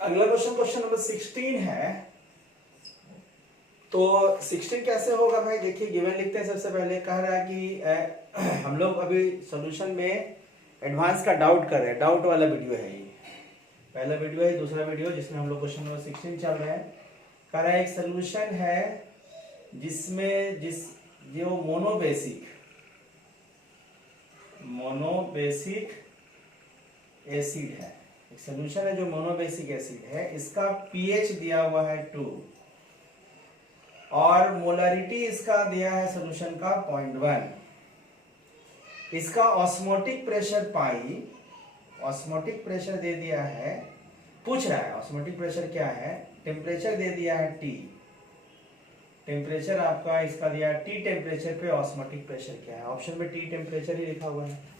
अगला question number 16 है। तो 16 कैसे होगा भाई, देखिए गिवन लिखते हैं। सबसे पहले कह रहा है कि हम लोग अभी सॉल्यूशन में एडवांस का डाउट कर रहे हैं। डाउट वाला वीडियो है ये, पहला वीडियो है, दूसरा वीडियो जिसमें हम लोग क्वेश्चन नंबर 16 चल रहा है। कह रहा है एक सॉल्यूशन है जिसमें जो मोनोबेसिक एसिड है। एक सॉल्यूशन है जो मोनोबेसिक एसिड है, इसका पीएच दिया हुआ है 2 और मोलरिटी इसका दिया है सॉल्यूशन का 0.1। इसका osmotic pressure pi, osmotic pressure दे दिया है, पूछ रहा है ऑस्मोटिक प्रेशर क्या है, टेम्परेचर दे दिया है T, टेम्परेचर आपका इसका दिया है T टेम्परेचर पे ऑस्मोटिक प्रेशर क्या है। ऑप्शन में T टेम्परेचर ही लिखा हुआ है।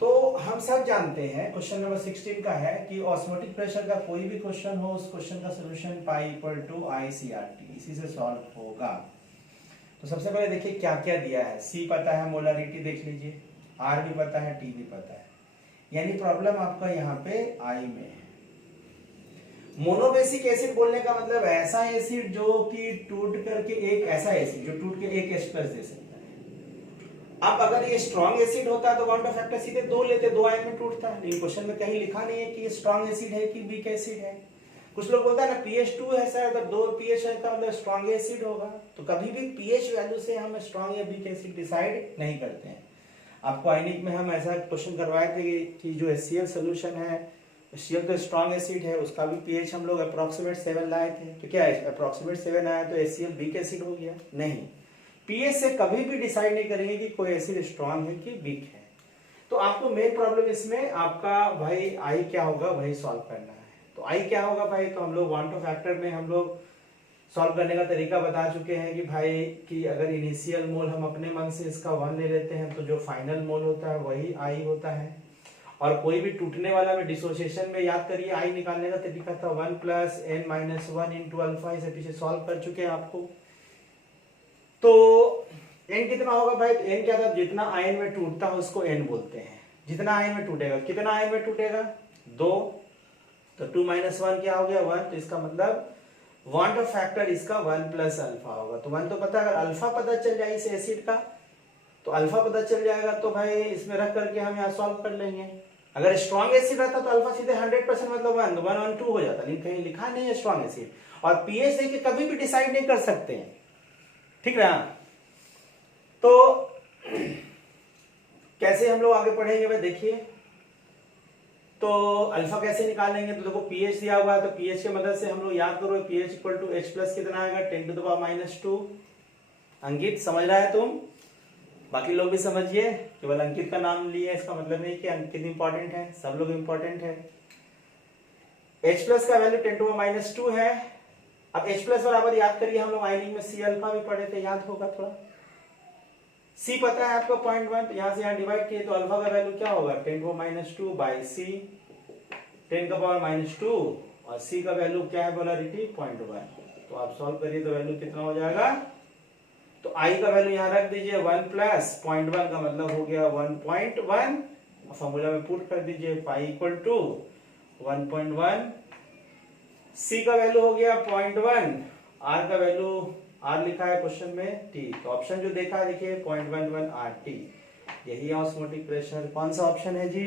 तो हम सब जानते हैं क्वेश्चन नंबर 16 का है कि ऑस्मोटिक प्रेशर का कोई भी क्वेश्चन हो, उस क्वेश्चन का solution pi equal to ICRT, इसी से सॉल्व होगा। तो सबसे पहले देखिए क्या क्या दिया है। C पता है, मोलरिटी देख लीजिए, R भी पता है, T भी पता है, यानी प्रॉब्लम आपका यहाँ पे I में है। मोनोबेसिक एसिड बोलने का मतलब ऐसा एसिड जो कि टूट करके एक ऐसा एसिड जो टूट के एक H+ दे सकता है। अब अगर ये स्ट्रॉन्ग एसिड होता है तो बॉन्ड फैक्टर सीधे 2 लेते, 2 आयन में टूटता है। लेकिन क्वेश्चन में कहीं लिखा नहीं है कि ये स्ट्रॉन्ग एसिड है कि वीक एसिड है। कुछ लोग बोलता है ना pH 2 है सर, अगर 2 pH है तो मतलब स्ट्रॉन्ग एसिड होगा। तो कभी भी pH वैल्यू से हम स्ट्रॉन्ग या वीक एसिड डिसाइड नहीं करते हैं। आपको आयनिक में हम ऐसा क्वेश्चन करवाए थे कि जो HCl सोल्यूशन है, HCl तो स्ट्रॉन्ग एसिड है, उसका भी pH हम लोग अप्रोक्सीमेट 7 लाए थे। तो क्या है, अप्रोक्सीमेट 7 आया तो HCl वीक एसिड हो गया? नहीं, pH से कभी भी डिसाइड नहीं करेंगे कि कोई एसिड स्ट्रॉन्ग है कि वीक है। तो आपको मेन प्रॉब्लम इसमें आपका भाई आई क्या होगा वही सॉल्व करना है। तो आई क्या होगा भाई, तो हम लोग वन टू फैक्टर में हम लोग सॉल्व करने का तरीका बता चुके हैं कि भाई कि अगर इनिशियल मोल हम अपने मन से इसका 1 ले लेते हैं तो जो फाइनल मोल होता है वही आई होता है। और कोई भी टूटने वाला में डिसोसिएशन में याद करिए आई निकालने का तरीका था 1 + n-1 × अल्फा। इसे पीछे सॉल्व कर चुके हैं आपको। तो n कितना होगा भाई, तो n क्या था, जितना आयन में टूटता है उसको n बोलते हैं। जितना आयन में टूटेगा, कितना आयन में टूटेगा 2, तो 2 - 1 क्या हो गया 1। तो इसका मतलब वन ऑफ फैक्टर इसका 1 + अल्फा होगा। तो 1 तो पता है, अगर अल्फा पता चल जाए इस एसिड का तो अल्फा पता चल जाएगा तो भाई इसमें रख करके हम यहाँ सॉल्व कर लेंगे। अगर स्ट्रॉन्ग एसिड रहता तो अल्फा सीधे 100% मतलब 1 1 1 2 हो जाता, लेकिन कहीं लिखा नहीं है स्ट्रॉन्ग एसिड। और पीएच देखिए कभी भी डिसाइड नहीं कर सकते हैं, ठीक है। तो कैसे हम लोग आगे पढ़ेंगे भाई, देखिए तो अल्फा कैसे निकालेंगे। तो देखो पीएच दिया हुआ है, तो पीएच की मदद से हम लोग याद करो पीएच इक्वल टू H+ कितना आएगा 10⁻⁻²। अंकित समझ रहा है तुम, बाकी लोग भी समझिए, केवल अंकित का नाम लिए इसका मतलब नहीं कि अंकित इंपॉर्टेंट है, सब लोग इंपॉर्टेंट है। H+ का वैल्यू 10⁻² है। अब H+ बराबर याद करिए, हम लोग आयनिक में C अल्फा भी पढ़े थे, याद होगा थोड़ा। C पता है आपको 0.1, तो यहाँ से यहाँ डिवाइड किए तो अल्फा का वैल्यू क्या होगा 10⁻²/C, 10⁻², और C का वैल्यू क्या है मोलरिटी 0.1। तो आप सॉल्व करिए तो वैल्यू कितना हो जाएगा, तो I का वैल्यू यहाँ रख दीजिए 1 + 0.1 का मतलब हो गया 1.1, फॉर्मूला में पुट कर दीजिए पाई इक्वल टू 1.1। C का वैल्यू हो गया 0.1, R का वैल्यू R लिखा है क्वेश्चन में T। तो ऑप्शन जो देखा है देखिए 0.11 RT, यही ऑस्मोटिक प्रेशर। कौन सा ऑप्शन है जी,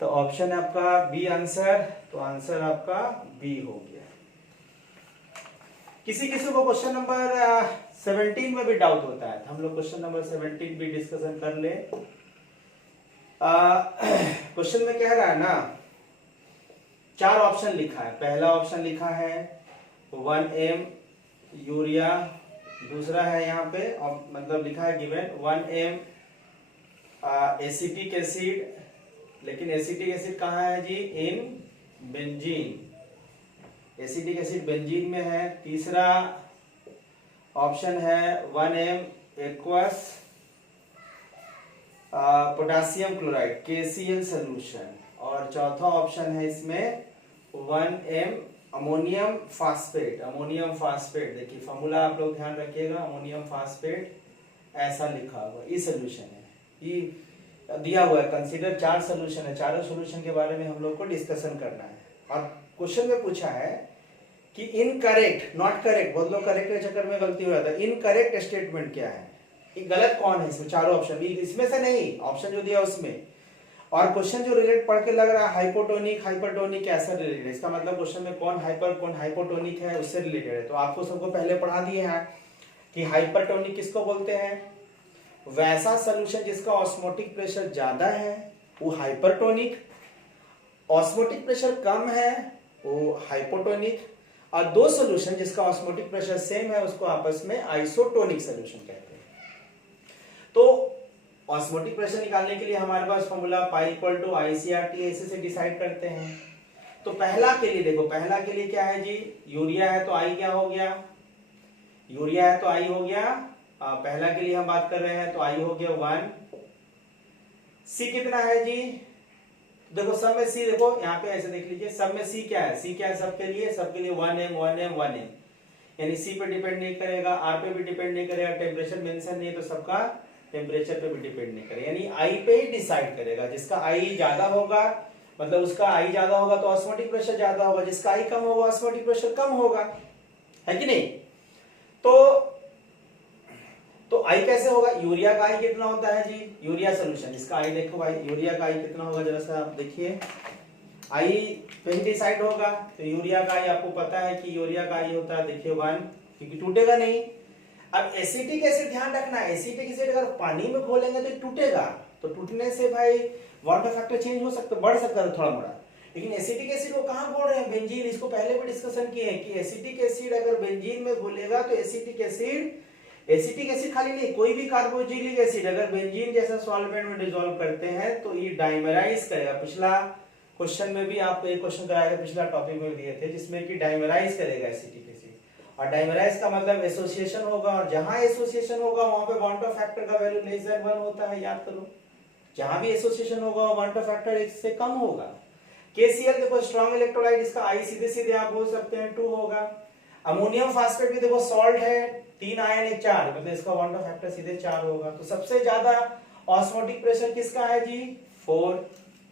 तो ऑप्शन है आपका बी आंसर। तो आंसर आपका बी हो गया। किसी किसी को क्वेश्चन नंबर 17 में भी डाउट होता है, तो हम लोग क्वेश्चन नंबर 17 भी डिस्कशन कर ले। क्वेश्चन में कह रहा है ना 4 ऑप्शन लिखा है। पहला ऑप्शन लिखा है 1m यूरिया, दूसरा है यहाँ पे मतलब लिखा है गिवन 1m एसिटिक एसिड, लेकिन एसिटिक एसिड कहाँ है जी, in benzene, acetic acid benzene में है। तीसरा ऑप्शन है 1m aqueous potassium chloride KCl solution, और चौथा ऑप्शन है इसमें 1m ammonium phosphate. Ammonium phosphate देखिए फॉर्मूला आप लोग ध्यान रखिएगा, अमोनियम फास्फेट ऐसा लिखा हुआ ये सोल्यूशन है, ये दिया हुआ है। कंसीडर 4 सोल्यूशन है, चारों सोल्यूशन के बारे में हम लोग को डिस्कशन करना है। और क्वेश्चन में पूछा है कि इनकरेक्ट, नॉट करेक्ट, बहुत लोग करेक्ट के चक्कर में गलती हो जाता है। इनकरेक्ट स्टेटमेंट क्या है, ये गलत कौन है इसमें, चारों ऑप्शन इसमें से नहीं, ऑप्शन जो दिया उसमें। और क्वेश्चन जो रिलेट पढ़ के लग रहा है हाइपोटोनिक हाइपरटोनिक कैसा रिलेटेड है, इसका मतलब क्वेश्चन में कौन हाइपर कौन हाइपोटोनिक है उससे रिलेटेड है। तो आपको सबको पहले पढ़ा दिए हैं कि हाइपरटोनिक किसको बोलते हैं, वैसा सोल्यूशन जिसका ऑस्मोटिक प्रेशर ज्यादा है वो हाइपरटोनिक, ऑस्मोटिक प्रेशर कम है वो हाइपोटोनिक, और दो सोल्यूशन जिसका ऑस्मोटिक प्रेशर सेम है उसको आपस में आइसोटोनिक सोल्यूशन कहते हैं। तो ऑस्मोटिक प्रेशर निकालने के लिए हमारे पास formula pi equal to ICRT ऐसे से डिसाइड करते हैं। तो पहला के लिए देखो, पहला के लिए क्या है जी, यूरिया है तो आई क्या हो गया, यूरिया है तो आई हो गया, पहला के लिए हम बात कर रहे हैं तो आई हो गया 1। सी कितना है जी, देखो सब में सी, देखो यहाँ पे ऐसे देख लीजिए सब में सी क्या है, सी क्या है सबके लिए 1m 1m 1m, यानी सी पे डिपेंड नहीं करेगा, आर पे भी डिपेंड नहीं करेगा, टेम्परेचर मेंशन नहीं है तो सबका टेम्परेचर पे भी डिपेंड नहीं करेगा, यानी आई पे ही डिसाइड करेगा। जिसका आई ज्यादा होगा मतलब उसका आई ज्यादा होगा तो ऑस्मोटिक प्रेशर ज्यादा होगा, जिसका आई कम होगा ऑस्मोटिक प्रेशर कम होगा, है कि नहीं। तो आई कैसे होगा, यूरिया का आई कितना होता है जी, यूरिया सोल्यूशन इसका आई देखो भाई, यूरिया का आई कितना होगा जरा सा आप देखिए, आई पे ही डिसाइड होगा। तो यूरिया का आई आपको पता है कि यूरिया का आई होता है देखिए 1, क्योंकि टूटेगा नहीं। अब एसिटिक एसिड ध्यान रखना, एसिटिक एसिड अगर पानी में घोलेंगे तो टूटेगा, तो टूटने से भाई वाटर फैक्टर चेंज हो सकता, बढ़ सकता है थोड़ा मोड़ा। लेकिन एसिटिक एसिड को कहां घोल रहे हैं, बेंजीन, इसको पहले भी डिस्कशन किए हैं कि एसिटिक एसिड अगर बेंजीन में घुलेगा तो एसिटिक एसिड खाली नहीं, कोई भी कार्बोक्सिलिक एसिड अगर बेंजीन जैसा सॉल्वेंट में डिसॉल्व करते हैं तो ये डाइमराइज करेगा। पिछला क्वेश्चन में भी आपको एक क्वेश्चन कराया था, पिछला टॉपिक में दिए थे, जिसमें कि डाइमराइज करेगा एसिटिक एसिड, और डाइमराइज का मतलब एसोसिएशन होगा, और जहां एसोसिएशन होगा वहां पे बॉन्ड ऑफ फैक्टर का वैल्यू लेस देन 1 होता है, याद करो। जहां भी एसोसिएशन होगा बॉन्ड ऑफ फैक्टर 1 से कम होगा। KCl देखो स्ट्रॉन्ग इलेक्ट्रोलाइट, इसका आई सीधे सीधे आप बोल सकते हैं 2 होगा। अमोनियम फास्फेट भी देखो सॉल्ट है, 3 आयन 1 4, मतलब इसका बॉन्ड ऑफ फैक्टर सीधे 4 होगा। तो सबसे ज्यादा ऑस्मोटिक प्रेशर किसका है जी, 4,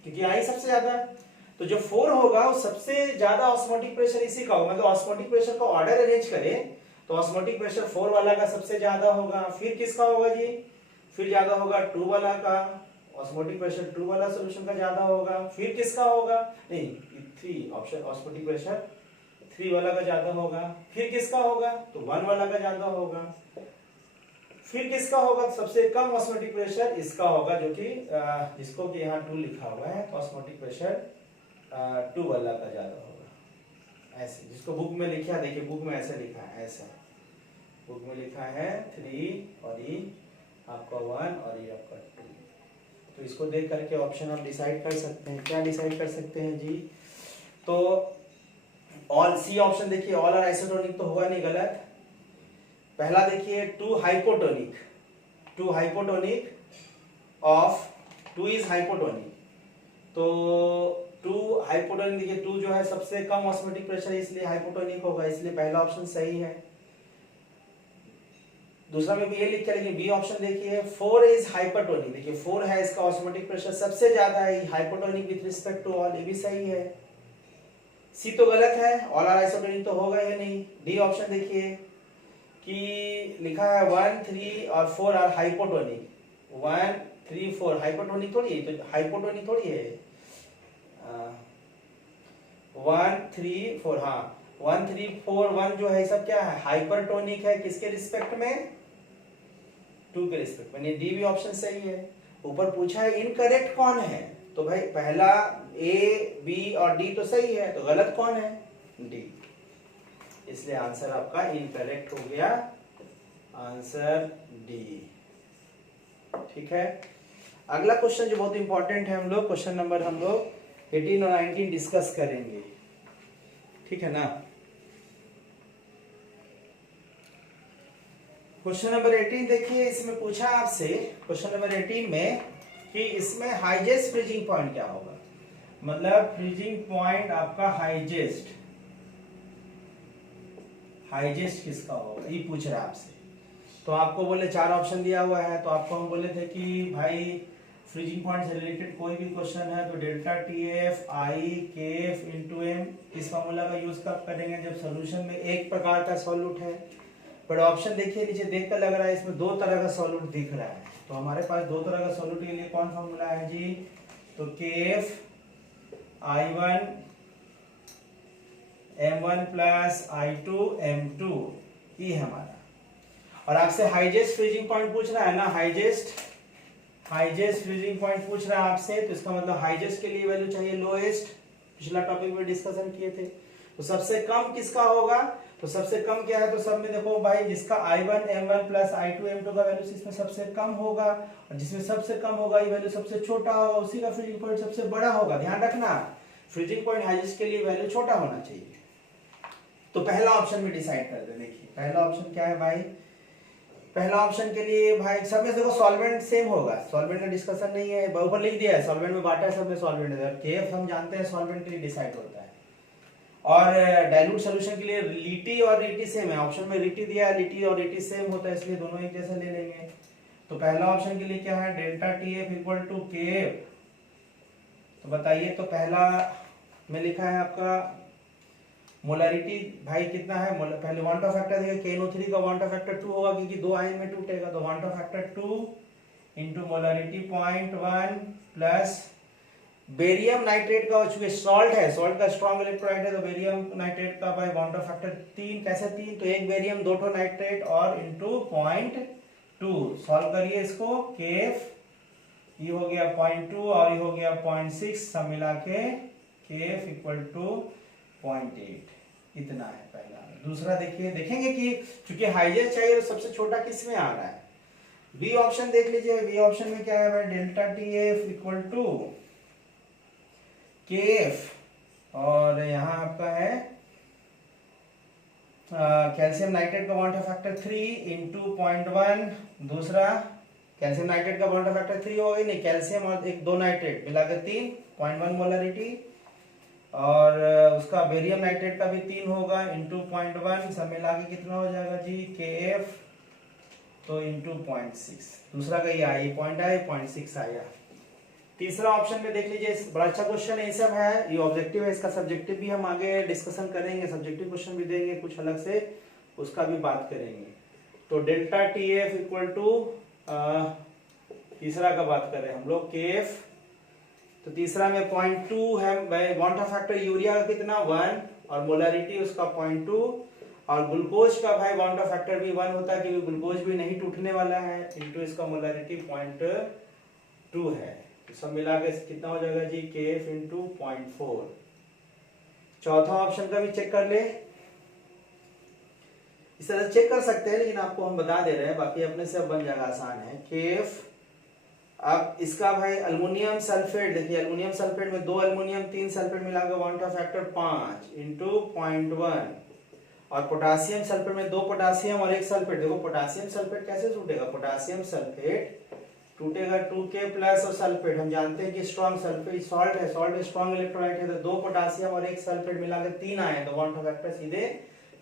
क्योंकि आई सबसे ज्यादा, तो जो 4 होगा वो सबसे ज्यादा ऑस्मोटिक प्रेशर इसी का होगा। मतलब ऑस्मोटिक प्रेशर का ऑर्डर अरेंज करें तो ऑस्मोटिक प्रेशर 4 वाला का सबसे ज्यादा होगा, फिर किसका होगा जी, फिर ज्यादा होगा 2 वाला का, ऑस्मोटिक प्रेशर 2 वाला सॉल्यूशन का ज्यादा होगा, फिर किसका होगा, नहीं 3 ऑप्शन, ऑस्मोटिक प्रेशर 3 वाला का ज्यादा होगा, फिर किसका होगा तो 1 वाला का ज्यादा होगा, फिर किसका होगा सबसे कम ऑस्मोटिक प्रेशर इसका होगा, जो कि जिसको कि यहाँ 2 लिखा हुआ है, तो ऑस्मोटिक प्रेशर 2 वाला का ज्यादा होगा। ऐसे जिसको बुक में लिखा, देखिए बुक में ऐसे लिखा है, ऐसा बुक में लिखा है 3 और ये आपका 1 और ये आपका 2। तो इसको देख करके ऑप्शन आप डिसाइड कर सकते हैं। क्या डिसाइड कर सकते हैं जी, तो ऑल सी ऑप्शन देखिए, ऑल आर आइसोटोनिक तो होगा नहीं, गलत। पहला देखिए 2 hypotonic, 2 hypotonic of 2 is hypotonic, तो 2 हाइपोटोनिक देखिए 2 जो है सबसे कम ऑस्मोटिक प्रेशर इसलिए हाइपोटोनिक होगा, इसलिए पहला ऑप्शन सही है। दूसरा में भी ये लिख के, लेकिन बी ऑप्शन देखिए 4 इज हाइपरटोनिक, देखिए 4 है, इसका ऑस्मोटिक प्रेशर सबसे ज्यादा है, hypotonic with respect to all, ये भी सही है। सी तो गलत है, ऑल आर आइसोटोनिक तो होगा ही नहीं। डी ऑप्शन देखिए कि लिखा है 1 3 और 4 आर हाइपोटोनिक, 1 3 4 हाइपोटोनिक थोड़ी है, तो हाइपोटोनिक थोड़ी है 1 3 4, हाँ 1 3 4 1 जो है सब क्या है, हाइपरटोनिक है, किसके रिस्पेक्ट में, 2 के रिस्पेक्ट में। डी भी ऑप्शन सही है। ऊपर पूछा है इनकरेक्ट कौन है, तो भाई पहला ए बी और डी तो सही है, तो गलत कौन है, डी, इसलिए आंसर आपका इनकरेक्ट हो गया, आंसर डी। ठीक है, अगला क्वेश्चन जो बहुत इंपॉर्टेंट है, हम लोग क्वेश्चन नंबर 18 और 19 डिस्कस करेंगे, ठीक है ना। क्वेश्चन नंबर 18 देखिए, इसमें पूछा आपसे क्वेश्चन नंबर 18 में कि इसमें हाईजेस्ट फ्रीजिंग पॉइंट क्या होगा, मतलब फ्रीजिंग पॉइंट आपका हाईजेस्ट किसका होगा, ये पूछ रहा है आपसे। तो आपको बोले 4 ऑप्शन दिया हुआ है, तो आपको हम बोले थे कि भाई फ्रीजिंग पॉइंट से रिलेटेड कोई भी क्वेश्चन है तो डेल्टा टी एफ आई के एफ इंटू एम इस फॉर्मूला का यूज कब करेंगे, जब सोल्यूशन में एक प्रकार का सॉल्यूट है। बट ऑप्शन देखिए नीचे देख कर लग रहा है इसमें दो तरह का सॉल्यूट दिख रहा है, तो हमारे पास दो तरह का सॉल्यूट के लिए कौन फॉर्मूला है जी, तो के F I one m1 plus i2 m2 ये है हमारा। और आपसे हाईजेस्ट फ्रीजिंग पॉइंट पूछ रहा है ना, हाईजेस्ट फ्रीजिंग पॉइंट पूछ रहा है आपसे, तो इसका मतलब हाईजेस्ट के लिए वैल्यू चाहिए लोएस्ट, पिछला टॉपिक में डिस्कशन किए थे। तो सबसे कम किसका होगा, तो सबसे कम क्या है, तो सब में देखो भाई जिसका i1 m1 plus i2 m2 का वैल्यू इसमें सबसे कम होगा, और जिसमें सबसे कम होगा ये वैल्यू सबसे छोटा होगा, उसी का फ्रीजिंग पॉइंट सबसे बड़ा होगा। ध्यान रखना फ्रीजिंग पॉइंट हाईजेस्ट के लिए वैल्यू छोटा होना चाहिए। तो पहला ऑप्शन में डिसाइड कर दे। देखिए पहला ऑप्शन क्या है भाई, पहला ऑप्शन के लिए भाई सब में देखो सॉल्वेंट सेम होगा, सॉल्वेंट का डिस्कशन नहीं है, ऊपर लिख दिया है सॉल्वेंट में बांटा है, सब में सॉल्वेंट है। केएफ हम जानते हैं सॉल्वेंट के लिए डिसाइड होता है, और डाइल्यूट सॉल्यूशन के लिए लिटी और रिटी सेम है। ऑप्शन में रिटी दिया है, लिटी और रिटी सेम होता है, इसलिए दोनों एक जैसा ले लेंगे। तो पहला ऑप्शन के लिए क्या है, delta T F equal to K F. तो बताइए, तो पहला में लिखा है आपका मोलरिटी भाई कितना है, पहले वांट ऑफ फैक्टर देखिए, KNO3 का वांट ऑफ फैक्टर 2 होगा क्योंकि दो आयन में टूटेगा, तो want Hoff factor 2 into molarity 0.1 plus barium nitrate का, चूंकि सॉल्ट है, सॉल्ट का स्ट्रॉन्ग इलेक्ट्रोलाइट है, तो बेरियम नाइट्रेट का भाई वांट ऑफ फैक्टर 3, कैसे 3, तो एक बेरियम दो ठो नाइट्रेट और इंटू 0.2। सॉल्व करिए इसको, केएफ ये हो गया 0.2 और ये हो गया 0.6, सब मिला के केएफ इक्वल टू 0.8 इतना है पहला। दूसरा देखिए, देखेंगे कि चूंकि हाईजेस्ट चाहिए तो सबसे छोटा किस में आ रहा है, बी ऑप्शन देख लीजिए। बी ऑप्शन में क्या है भाई, delta T F equal to K F, और यहाँ आपका है कैल्शियम नाइट्रेट का वांट ऑफ फैक्टर 3 इंटू 0.1। दूसरा कैल्शियम नाइट्रेट का वांट ऑफ फैक्टर 3 होगा, नहीं कैल्शियम और एक दो नाइट्रेट मिलाकर 3, 0.1 मोलरिटी, और उसका बेरियम नाइट्रेट का भी 3 होगा इंटू 0.1, सब मिला के कितना हो जाएगा जी, के एफ तो इंटू 0.6। दूसरा का ये आई पॉइंट आया, 0.6 आया। तीसरा ऑप्शन में देख लीजिए, बड़ा अच्छा क्वेश्चन है, ये सब है, ये ऑब्जेक्टिव है, इसका सब्जेक्टिव भी हम आगे डिस्कशन करेंगे, सब्जेक्टिव क्वेश्चन भी देंगे कुछ अलग से, उसका भी बात करेंगे। तो delta T F equal to, तीसरा का बात करें हम लोग, के एफ, तो तीसरा में 0.2 है भाई, वांट ऑफ फैक्टर यूरिया का कितना 1 और मोलरिटी उसका 0.2, और ग्लूकोज का भाई वांट ऑफ फैक्टर भी 1 होता है क्योंकि ग्लूकोज भी नहीं टूटने वाला है, इंटू इसका मोलरिटी 0.2 है, तो सब मिला के कितना हो जाएगा जी, KF इंटू 0.4। चौथा ऑप्शन का भी चेक कर ले, इस तरह चेक कर सकते हैं, लेकिन आपको हम बता दे रहे हैं, बाकी अपने से अब बन जाएगा, आसान है। KF अब इसका भाई अल्युमिनियम सल्फेट, देखिए अल्युमिनियम सल्फेट में दो अल्युमिनियम 3 सल्फेट मिलाकर वांट ऑफ फैक्टर 5 इंटू 0.1, और पोटासियम सल्फेट में दो पोटासियम और एक सल्फेट। देखो पोटासियम सल्फेट कैसे टूटेगा, पोटासियम सल्फेट टूटेगा 2K प्लस और सल्फेट, हम जानते हैं कि स्ट्रॉन्ग सल्फेट सॉल्ट है, सॉल्ट स्ट्रॉन्ग इलेक्ट्रोलाइट है, तो दो पोटासियम और एक सल्फेट मिलाकर 3 आए, तो वांट ऑफ फैक्टर सीधे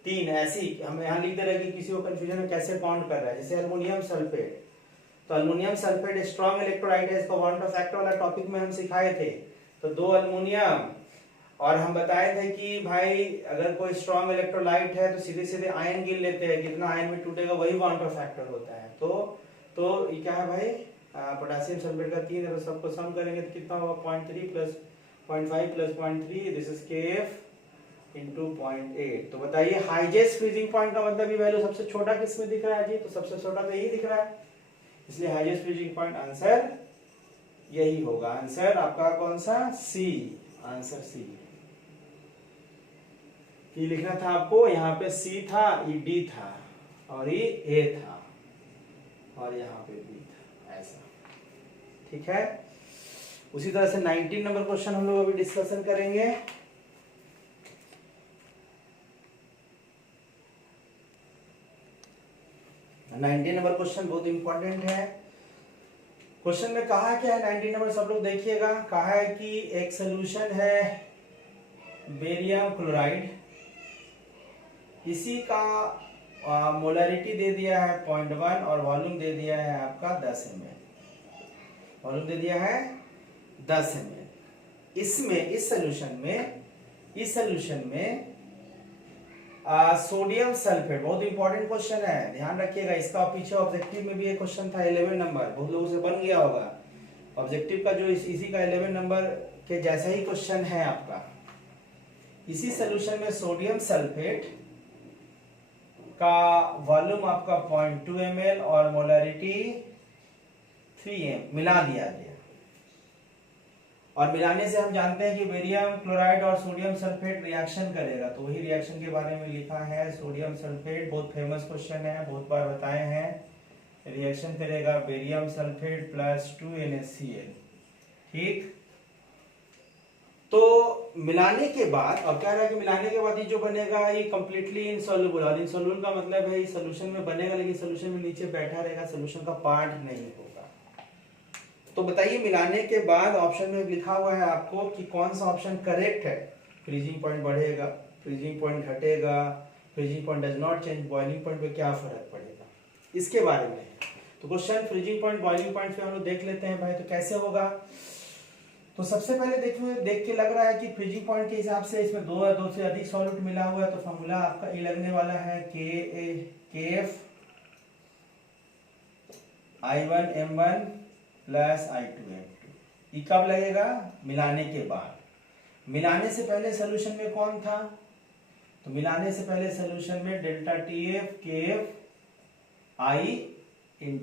3। ऐसी हम यहाँ लिख दे रहे हैं कि किसी को कंफ्यूजन में कैसे काउंट कर रहा है, जैसे अल्युमिनियम सल्फेट, तो अल्युमिनियम सल्फेट स्ट्रॉन्ग इलेक्ट्रोलाइट है, इसका वांट ऑफ फैक्टर वाला टॉपिक में हम सिखाए थे, तो दो अल्युमिनियम, और हम बताए थे कि भाई अगर कोई स्ट्रॉन्ग इलेक्ट्रोलाइट है तो सीधे सीधे आयन गिन लेते हैं, कितना आयन में टूटेगा वही वांट ऑफ फैक्टर होता है। तो ये क्या है भाई, पोटेशियम सल्फेट का 3 है, तो सबको सम करेंगे तो कितना होगा, 0.3 plus 0.5 plus 0.3, this is KF into 0.8। तो बताइए हाईजेस्ट फ्रीजिंग पॉइंट का मतलब ये वैल्यू सबसे छोटा किस में दिख रहा है जी, तो सबसे छोटा तो यही दिख रहा है, इसलिए हाईएस्ट फ्रीजिंग पॉइंट आंसर यही होगा। आंसर आपका कौन सा, सी, आंसर सी। ये लिखना था आपको, यहाँ पे सी था, ये डी था, और ये ए था, और यहाँ पे बी था, ऐसा, ठीक है। उसी तरह से 19 नंबर क्वेश्चन हम लोग अभी डिस्कशन करेंगे। नाइनटीन नंबर क्वेश्चन बहुत इंपॉर्टेंट है। क्वेश्चन में कहा क्या है 19 नंबर, सब लोग देखिएगा, कहा है कि एक सोल्यूशन है बेरियम क्लोराइड, इसी का मोलरिटी दे दिया है 0.1 और वॉल्यूम दे दिया है आपका 10 ml। वॉल्यूम दे दिया है 10 ml। इसमें इस सोल्यूशन में सोडियम सल्फेट, बहुत इंपॉर्टेंट क्वेश्चन है, ध्यान रखिएगा इसका। पीछे ऑब्जेक्टिव में भी एक क्वेश्चन था 11 नंबर, बहुत लोगों से बन गया होगा ऑब्जेक्टिव का, जो इसी का 11 नंबर के जैसा ही क्वेश्चन है आपका। इसी सोल्यूशन में सोडियम सल्फेट का वॉल्यूम आपका 0.2 ml और मोलरिटी 3m मिला दिया गया। और मिलाने से हम जानते हैं कि बेरियम क्लोराइड और सोडियम सल्फेट रिएक्शन करेगा, तो वही रिएक्शन के बारे में लिखा है। सोडियम सल्फेट बहुत फेमस क्वेश्चन है, बहुत बार बताए हैं। रिएक्शन करेगा बेरियम सल्फेट प्लस 2NaCl, ठीक। तो मिलाने के बाद अब क्या रहा है कि मिलाने के बाद ये जो बनेगा ये कंप्लीटली इनसॉल्युबल, और इनसॉल्युबल का मतलब है ये सोल्यूशन में बनेगा लेकिन सोल्यूशन में नीचे बैठा रहेगा, सोल्यूशन का पार्ट नहीं होगा। तो बताइए मिलाने के बाद ऑप्शन में लिखा हुआ है आपको कि कौन सा ऑप्शन करेक्ट है। फ्रीजिंग पॉइंट बढ़ेगा, फ्रीजिंग पॉइंट घटेगा, freezing point does not change, boiling point पे क्या फर्क पड़ेगा, इसके बारे में। तो question freezing point boiling point पे हम लोग देख लेते हैं भाई, तो कैसे होगा। तो सबसे पहले देख के लग रहा है कि फ्रीजिंग पॉइंट के हिसाब से इसमें दो से अधिक सॉल्यूट मिला हुआ है, तो फॉर्मूला आपका ये लगने वाला है KF I1M1 प्लस I2M2। ये कब लगेगा, मिलाने के बाद। मिलाने से पहले सोल्यूशन में कौन था, तो मिलाने से पहले सोल्यूशन में डेल्टा TF KF I/M,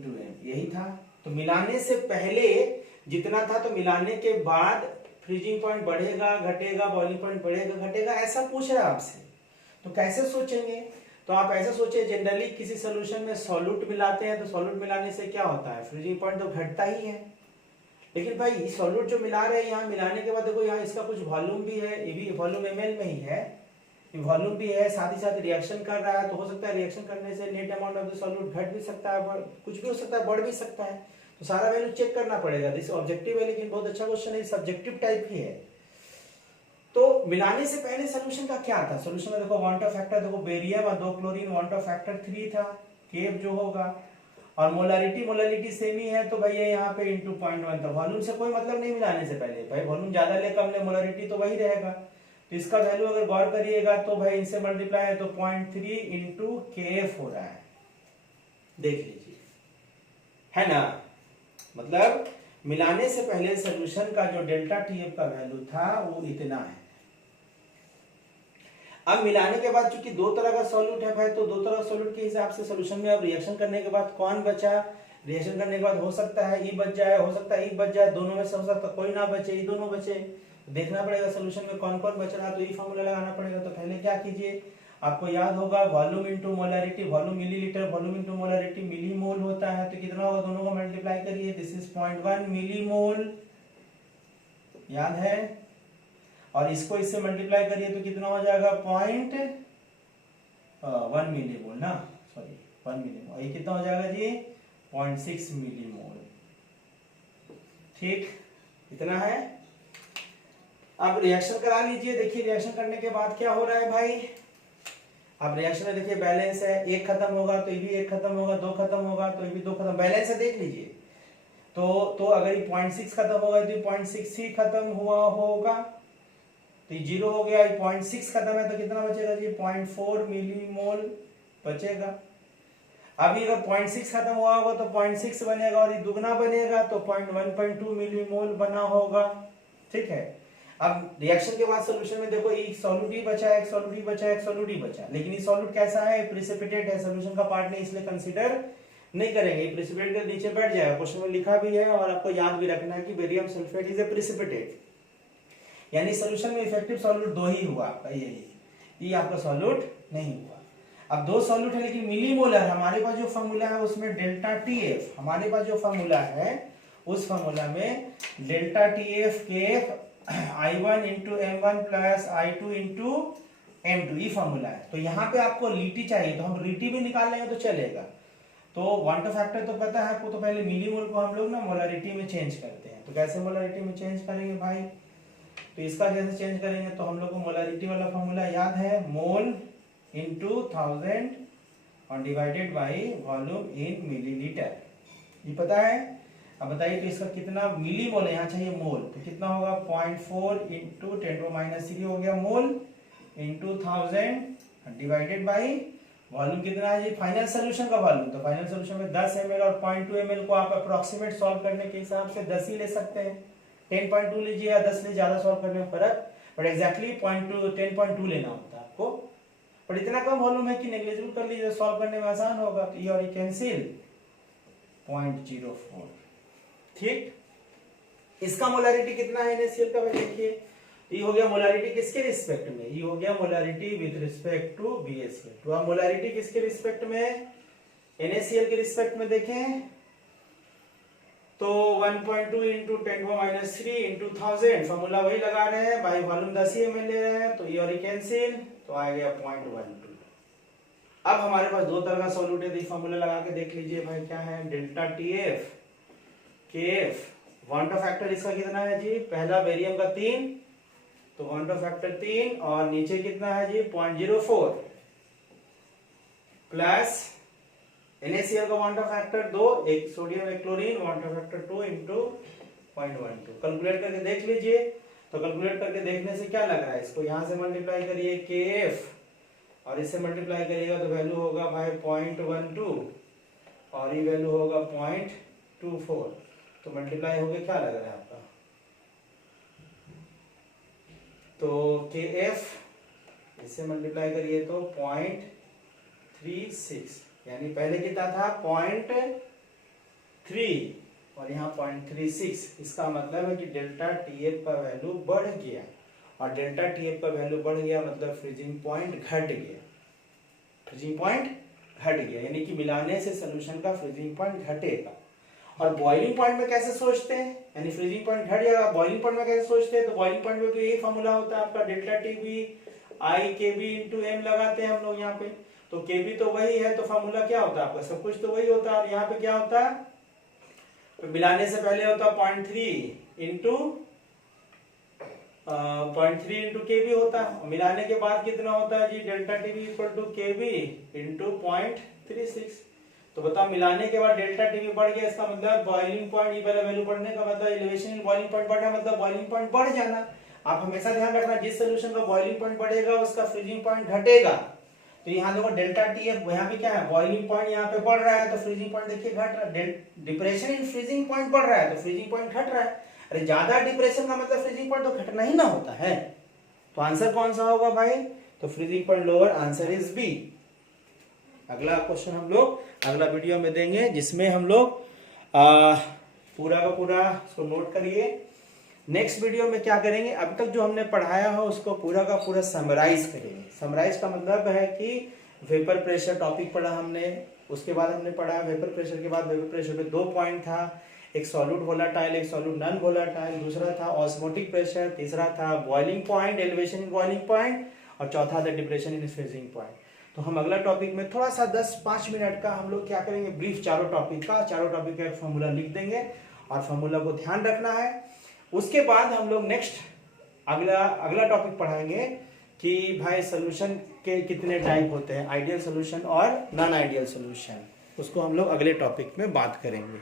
यही था। तो मिलाने से पहले जितना था, तो मिलाने के बाद फ्रीजिंग पॉइंट बढ़ेगा घटेगा, बॉइलिंग पॉइंट बढ़ेगा घटेगा, ऐसा पूछ रहा है आपसे। तो कैसे सोचेंगे, तो आप ऐसा सोचिए, जनरली किसी सोल्यूशन में सॉल्यूट मिलाते हैं तो सॉल्यूट मिलाने से क्या होता है, फ्रीजिंग पॉइंट तो घटता ही है। लेकिन भाई सॉल्यूट जो मिला रहे हैं यहाँ, मिलाने के बाद देखो यहाँ इसका कुछ वॉल्यूम भी है, ये भी वॉल्यूम ml में ही है, वॉल्यूम भी है, साथ ही साथ रिएक्शन कर रहा है। तो हो सकता है रिएक्शन करने से net amount of the solute घट भी सकता है, कुछ भी हो सकता है, बढ़ भी सकता है। तो सारा वैल्यू चेक करना पड़ेगा। दिस ऑब्जेक्टिव है लेकिन बहुत अच्छा क्वेश्चन है, सब्जेक्टिव टाइप ही है। तो मिलाने से पहले सोल्यूशन का क्या था, सोल्यूशन में देखो वांट ऑफ फैक्टर, देखो बेरियम और 2 क्लोरीन, वांट ऑफ फैक्टर 3 था, केफ जो होगा, और मोलारिटी सेम ही है, तो भैया यहाँ पे इंटू 0.1 था। वॉल्यूम से कोई मतलब नहीं मिलाने से पहले, भाई वॉल्यूम ज्यादा ले कम ले मोलारिटी तो वही रहेगा। तो इसका वैल्यू अगर गौर करिएगा तो भाई इनसे मल्टीप्लाई है तो 0.3 इंटू KF हो रहा है, देख लीजिए, है ना। मतलब मिलाने से पहले सोल्यूशन का जो डेल्टा TF का वैल्यू था वो इतना है। अब मिलाने के बाद चूंकि दो तरह का सॉल्यूट है भाई, तो दो तरह सॉल्यूट के हिसाब से सोल्यूशन में अब रिएक्शन करने के बाद कौन बचा, रिएक्शन करने के बाद हो सकता है ई बच जाए, हो सकता है ई बच जाए, दोनों में से हो सकता है कोई ना बचे, ये दोनों बचे। देखना पड़ेगा सोल्यूशन में कौन कौन बच रहा है, तो ये फॉर्मूला लगाना पड़ेगा। तो पहले क्या कीजिए, आपको याद होगा volume into molarity, volume millilitre, volume into molarity millimole होता है, तो कितना होगा, दोनों को मल्टीप्लाई करिए, दिस इज 0.1 मिलीमोल, याद है। और इसको इससे मल्टीप्लाई करिए तो कितना हो जाएगा, 0.1 मिलीमोल ना, सॉरी 1 मिलीमोल, ये कितना हो जाएगा जी, 0.6 मिलीमोल, ठीक, इतना है। अब रिएक्शन करा लीजिए। देखिए रिएक्शन करने के बाद क्या हो रहा है भाई, अब रिएक्शन में देखिए बैलेंस है, एक खत्म होगा तो ये भी एक खत्म होगा, दो खत्म होगा तो ये भी दो खत्म, बैलेंस है, देख लीजिए। तो अगर ये 0.6 खत्म होगा तो 0.6 ही खत्म हुआ होगा, तो ये 0 हो गया, 0.6 खत्म है तो कितना बचेगा जी, 0.4 मिलीमोल बचेगा। अभी अगर 0.6 खत्म हुआ होगा तो 0.6 बनेगा, और ये दुगना बनेगा तो 1.2 मिलीमोल बना होगा, ठीक है। अब रिएक्शन के बाद सॉल्यूशन में देखो एक सॉल्यूट ही बचा, एक सॉल्यूट ही बचा, एक सॉल्यूट ही बचा, लेकिन ये सॉल्यूट कैसा है, प्रिसिपिटेट है, सॉल्यूशन का पार्ट नहीं, इसलिए कंसीडर नहीं करेंगे, प्रिसिपिटेट के नीचे बैठ जाएगा। क्वेश्चन में लिखा भी है और आपको याद भी रखना है कि barium sulphate is a precipitate, यानी सोल्यूशन में इफेक्टिव सॉल्यूट दो ही हुआ आपका, ये आपका सॉल्यूट नहीं हुआ। अब दो सॉल्यूट है लेकिन मिलीमोलर, हमारे पास जो फॉर्मूला है उसमें डेल्टा TF, हमारे पास जो फॉर्मूला है उस फॉर्मूला में delta TF KF I1 into M1 plus I2 into M2, ये फॉर्मूला है। तो यहाँ पे आपको लीटी चाहिए, तो हम रीटी भी निकाल लेंगे तो चलेगा। तो वांट ऑफ फैक्टर तो पता है आपको, तो पहले मिलीमोल को हम लोग ना मोलारिटी में चेंज करते हैं। तो कैसे मोलारिटी में चेंज करेंगे भाई, तो इसका कैसे चेंज करेंगे, तो हम लोग को मोलारिटी वाला फॉर्मूला याद है, मोल इंटू 1000 और divided by volume in millilitre, ये पता है। अब बताइए तो इसका कितना मिली मोल है, यहाँ चाहिए मोल, तो कितना होगा 0.4 इंटू 10⁻³ हो गया mole into 1000 divided by volume कितना है जी, फाइनल सोल्यूशन का वॉल्यूम। तो फाइनल सोल्यूशन में 10 ml और 0.2 ml को आप अप्रोक्सीमेट सॉल्व करने के हिसाब से 10 ही ले सकते हैं, 10.2 लीजिए या 10 लीजिए, ज्यादा सॉल्व करने में फर्क, बट एग्जैक्टली 10.2 लेना होता है आपको। पर इतना कम वॉल्यूम है कि नेग्लिजिबल कर लीजिए, सॉल्व करने में आसान होगा। तो ये और ये कैंसिल 0.04। ठीक, इसका मोलारिटी कितना है NaCl का, देखिए ये हो गया मोलारिटी किसके रिस्पेक्ट में, ये हो गया molarity with respect to BaCl। तो अब मोलारिटी किसके रिस्पेक्ट में, NaCl के रिस्पेक्ट में देखें तो 1.2 इंटू 10⁻³ इंटू 1000, फॉर्मूला वही लगा रहे हैं, बाई वॉल्यूम 10 ml ले रहे हैं, तो ये और ये कैंसिल, तो आ गया 0.12। अब हमारे पास दो तरह का सॉल्यूट है, फॉर्मूला लगा के देख लीजिए भाई क्या है, delta TF KF, want Hoff factor इसका कितना है जी, पहला बेरियम का 3, तो वांट ऑफ फैक्टर 3, और नीचे कितना है जी 0.04, प्लस NaCl का वांट ऑफ फैक्टर 2, एक सोडियम एक chlorine, want Hoff factor 2 into 0.12। Calculate करके देख लीजिए, तो कैलकुलेट करके देखने से क्या लग रहा है, इसको यहां से मल्टीप्लाई करिए KF और इससे मल्टीप्लाई करिएगा तो वैल्यू होगा भाई 0.12 और ये वैल्यू होगा 0.24, तो मल्टीप्लाई हो गया, क्या लग रहा है आपका, तो KF इससे मल्टीप्लाई करिए तो 0.36, यानी पहले कितना था 0.3 और यहाँ 0.36। इसका मतलब है कि डेल्टा TF का वैल्यू बढ़ गया, और डेल्टा TF का वैल्यू बढ़ गया मतलब फ्रीजिंग पॉइंट घट गया, फ्रीजिंग पॉइंट घट गया, यानी कि मिलाने से सोल्यूशन का फ्रीजिंग पॉइंट घटेगा। और बॉइलिंग पॉइंट में कैसे सोचते हैं, यानी फ्रीजिंग पॉइंट घट जाएगा, बॉइलिंग पॉइंट में कैसे सोचते हैं, तो बॉइलिंग पॉइंट में भी यही फॉर्मूला होता है आपका, delta TB I KB into M लगाते हैं हम लोग यहाँ पे, तो KB तो वही है, तो फॉर्मूला क्या होता है आपका, सब कुछ तो वही होता है, और यहाँ पे क्या होता है, तो मिलाने से पहले होता है 0.3 इंटू 0.3 इंटू KB होता है, मिलाने के बाद कितना होता है जी, delta TB equal to KB into 0.36। तो बताओ मिलाने के बाद डेल्टा TB बढ़ गया, इसका मतलब बॉइलिंग पॉइंट, ये वाला वैल्यू बढ़ने का मतलब एलिवेशन इन बॉइलिंग पॉइंट बढ़ना, मतलब बॉइलिंग पॉइंट बढ़ जाना। आप हमेशा ध्यान रखना, जिस सोल्यूशन का बॉइलिंग पॉइंट बढ़ेगा उसका फ्रीजिंग पॉइंट घटेगा। तो यहाँ देखो डेल्टा TF, यहाँ पे क्या है, बॉइलिंग पॉइंट यहाँ पे बढ़ रहा है तो फ्रीजिंग पॉइंट देखिए घट रहा है, डिप्रेशन इन फ्रीजिंग पॉइंट बढ़ रहा है तो फ्रीजिंग पॉइंट घट रहा है। अरे ज्यादा डिप्रेशन का मतलब फ्रीजिंग पॉइंट तो घटना ही ना होता है। तो आंसर कौन सा होगा भाई, तो freezing point lower, answer is B. अगला क्वेश्चन हम लोग अगला वीडियो में देंगे, जिसमें हम लोग पूरा का पूरा इसको नोट करिए। नेक्स्ट वीडियो में क्या करेंगे, अब तक जो हमने पढ़ाया हो उसको पूरा का पूरा समराइज करेंगे। समराइज का मतलब है कि वेपर प्रेशर टॉपिक पढ़ा हमने, उसके बाद हमने पढ़ा वेपर प्रेशर के बाद वेपर प्रेशर में 2 पॉइंट था, एक सॉल्यूट वोलाटाइल, एक सॉल्यूट नॉन वोलाटाइल, दूसरा था ऑस्मोटिक प्रेशर, तीसरा था boiling point, elevation in boiling point, और चौथा था डिप्रेशन इन फ्रीजिंग पॉइंट। तो हम अगला टॉपिक में थोड़ा सा 10-5 मिनट का हम लोग क्या करेंगे, ब्रीफ चारों टॉपिक का फॉर्मूला लिख देंगे और फॉर्मूला को ध्यान रखना है। उसके बाद हम लोग नेक्स्ट अगला टॉपिक पढ़ाएंगे कि भाई सोल्यूशन के कितने टाइप होते हैं, आइडियल सोल्यूशन और नॉन आइडियल सोल्यूशन, उसको हम लोग अगले टॉपिक में बात करेंगे।